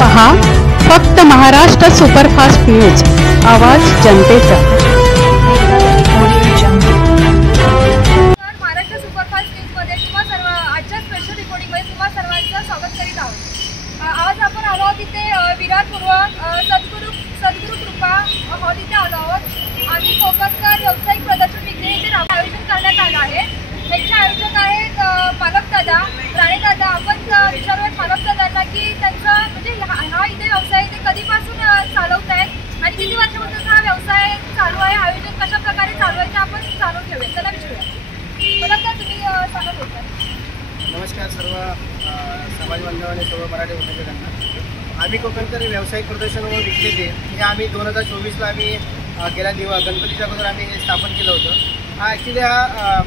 पहा फक्त Maharashtra superfast news, आवाज जनतेचा। महाराष्ट्र सुपरफास्ट न्यूजमध्ये तुम्हा सर्व आजच्या स्पेशल रिपोर्टिंगमध्ये तुम्हा सर्वांचं स्वागत करीत आहोत। आज आपण आलो आहोत इथे विरार पूर्व सद्गुरू कृपा हॉल इथे आलो आहोत। आम्ही कोकणकर व्यावसायिक प्रदर्शन विक्री इथे आयोजन करण्यात आलं आहे। याचे आयोजक आहेत मालकदादा राणेदादा। आपण विचारूयात मालकदादांना की त्यांचा म्हणजे हा इथे व्यवसाय इथे कधीपासून चालवत आहेत आणि किती वर्षापासून हा व्यवसाय चालू आहे, आयोजन कशा प्रकारे चालू आहे ते आपण जाणून घेऊया। त्याला विचारूया। मला तुम्ही सांगत होता। नमस्कार सर्व समाज बांधव आणि सर्व मराठी उद्योजकांना। आम्ही कोकणकर व्यावसायिक प्रदर्शन व विक्रेते हे आम्ही 2024ला आम्ही गेल्या गणपतीच्या अगोदर आम्ही हे स्थापन केलं होतं। हा ॲक्च्युली हा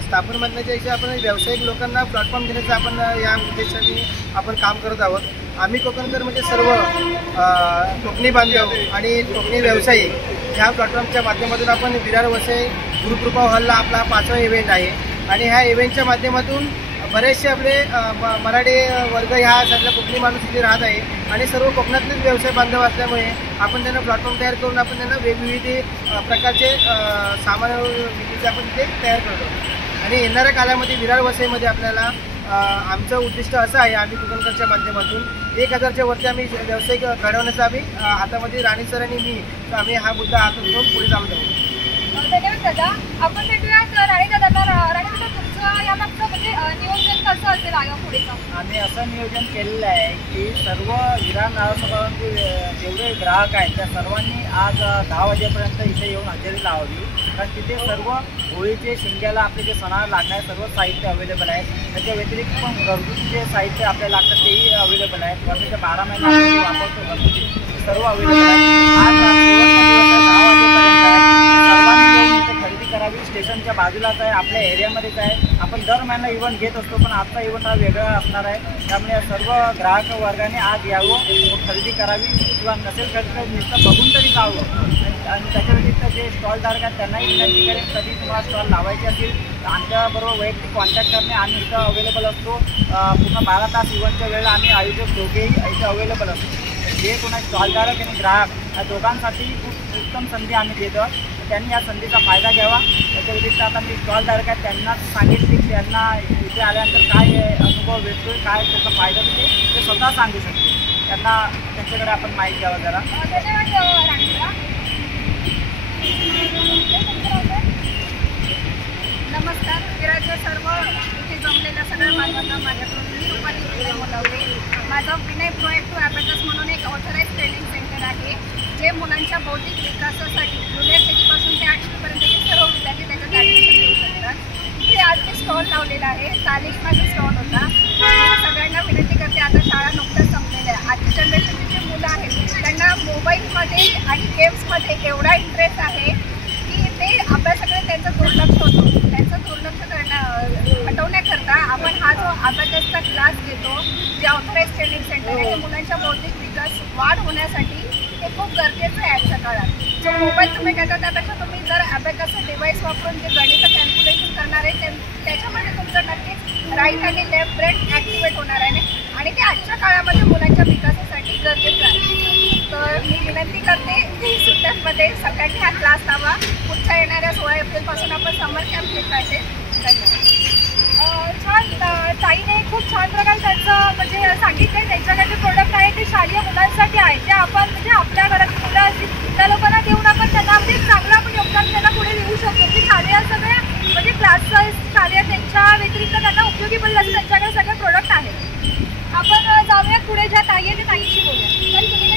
स्थापन म्हणण्याच्या इथे आपण व्यावसायिक लोकांना प्लॅटफॉर्म देण्याचं आपण या उद्देशाने आपण काम करत आहोत। आम्ही कोकणकर म्हणजे सर्व कोकणी बांधव आणि कोकणी व्यावसायिक ह्या प्लॅटफॉर्मच्या माध्यमातून आपण विरार वसई गुरुकृपा हॉलला आपला 5वा इव्हेंट आहे आणि ह्या इव्हेंटच्या माध्यमातून बरेचसे आपले मराठी वर्ग ह्या सगळ्या कोकणी माणूस इथे राहत आहे आणि सर्व कोकणातलेच व्यवसाय बांधव असल्यामुळे आपण त्यांना प्लॅटफॉर्म तयार करून आपण त्यांना वेगवेगळे प्रकारचे सामान विक्रीचे आपण इथे तयार करतो। आणि येणाऱ्या काळामध्ये विरार वसईमध्ये आपल्याला आमचं उद्दिष्ट असं आहे, आम्ही कोकणकरच्या माध्यमातून 1000च्या वरती आम्ही व्यावसायिक घडवण्याचं आम्ही हातामध्ये राणे सर आणि मी आम्ही हा मुद्दा हातात घेऊन पुढे चालत आहोत। धन्यवाद दादा। आपण भेटूयात राणेदादांना। राणेदादा तुमचं यामागचं म्हणजे नियोजन कसं असेल पुढेचं? आम्ही असं नियोजन केलेलं आहे की सर्व विरार नगरसभाचे जेवढे ग्राहक आहेत त्या सर्वांनी आज 10 वाजेपर्यंत इथे येऊन हजेरी लावावी, कारण तिथे सर्व होळीचे शिंग्याला आपले जे सणाला लागणारे सर्व साहित्य अवेलेबल आहेत। त्याच्या व्यतिरिक्त पण घरगुती जे साहित्य आपल्याला लागतं तेही अवेलेबल आहेत। वर्षाच्या 12 महिने वापरतो घरगुती सर्व अवेलेबल आहे। आज 10 वाजेपर्यंत सर्वांनी येऊन इथे खरेदी करावी। स्टेशनच्या बाजूलाच आहे, आपल्या एरियामध्येच आहे। आपण दर महिन्याला इव्हेंट घेत असतो, पण आजचा इव्हेंट हा वेगळा असणार आहे। त्यामुळे सर्व ग्राहक वर्गाने आज यावं व खरेदी करावी, किंवा नसेल खरेदी नुसतं बघून तरी जावं। आणि त्याच्या व्यतिरिक्त जे स्टॉलधारक आहेत त्यांनाही विनंती करेन, कधी तुम्हाला स्टॉल लावायचे असेल तर आमच्याबरोबर वैयक्तिक कॉन्टॅक्ट करणे। आम्ही इथं अवेलेबल असतो। पूर्ण 12 तास इव्हेंटच्या वेळेला आम्ही आयोजक दोघेही इथं अवेलेबल असतो। जे कोणा स्टॉलधारक आणि ग्राहक या दोघांसाठी खूप उत्तम संधी आम्ही देतो, त्यांनी या संधीचा फायदा घ्यावा। त्याच्या व्यतिरिक्त आता मी स्टॉलधारक आहेत त्यांना सांगितले की त्यांना इथे आल्यानंतर काय अनुभव भेटतो, काय त्याचा फायदा होते ते स्वतः सांगू शकते। त्यांना त्यांच्याकडे आपण माहिती द्यावं जरा। नमस्कार विरारच्या सर्व इथे जमलेल्या सगळ्या बांधवांना माझ्याकडून मी रुपाली विनय बोलावते। माझं विनय प्रोएक्टिव्ह ॲबॅकस म्हणून एक ऑथराइज ट्रेनिंग सेंटर आहे, जे मुलांच्या बौद्धिक विकासासाठी ज्युनियर केजीपासून ते 8वीपर्यंतचे सर्व विद्यार्थी त्याच्यात ॲडमिशन घेऊ शकतात। इथे आज मी स्टॉल लावलेला आहे, तालीम माझा स्टॉल होता। सगळ्यांना विनंती करते, आता शाळा नुकत्याच संपलेल्या आहे। आजच्या जनरेशनची जी मुलं आहेत त्यांना मोबाईलमध्ये आणि गेम्समध्ये एवढा इंटरेस्ट आहे की ते अभ्यासाकडे त्यांचं दुर्लक्ष होतं। त्यांचं दुर्लक्ष हटवण्याकरता आपण हा जो अभ्यासाचा क्लास घेतो, जे ऑथराइज ट्रेनिंग सेंटर आहे, ते मुलांच्या बौद्धिक विकास वाढ होण्यासाठी हे खूप गरजेचं आहे। आजच्या काळात जो मोबाईल तुम्ही घेता त्यापेक्षा तुम्ही जर अभ्यासाचं डिव्हाइस वापरून जे गणितं कॅल्क्युलेशन करणार आहे त्याच्यामध्ये तुमचं नक्कीच राईट आणि लेफ्ट ब्रेन ॲक्टिवेट होणार आहे आणि ते आजच्या काळामध्ये मुलांच्या विकासासाठी गरजेचं आहे। तर मी विनंती करते की सुट्ट्यांमध्ये सगळ्यांनी हा क्लास लावा। पुढच्या येणाऱ्या 16 एप्रिलपासून आपण समर कॅम्प घेत आहे। धन्यवाद। छान, ताईने खूप छान प्रकारे त्यांचं म्हणजे सांगितलं। त्यांच्याकडे जे प्रोडक्ट आहे ते शालेय मुलांसाठी आहे, जे आपण म्हणजे आपल्या घरात मुलं असतील त्या लोकांना देऊन आपण त्यांना म्हणजे चांगलं आपण योगदान त्यांना पुढे देऊ शकतो। की शालेय सगळ्या म्हणजे क्लासेस शालेय त्यांच्या व्यतिरिक्त त्यांना उपयोगी पडलं असं त्यांच्याकडे सगळे प्रोडक्ट आहेत। आपण जाऊयात पुढे ज्या ताई आहे ते ताईशी बोलूया। तर तुम्ही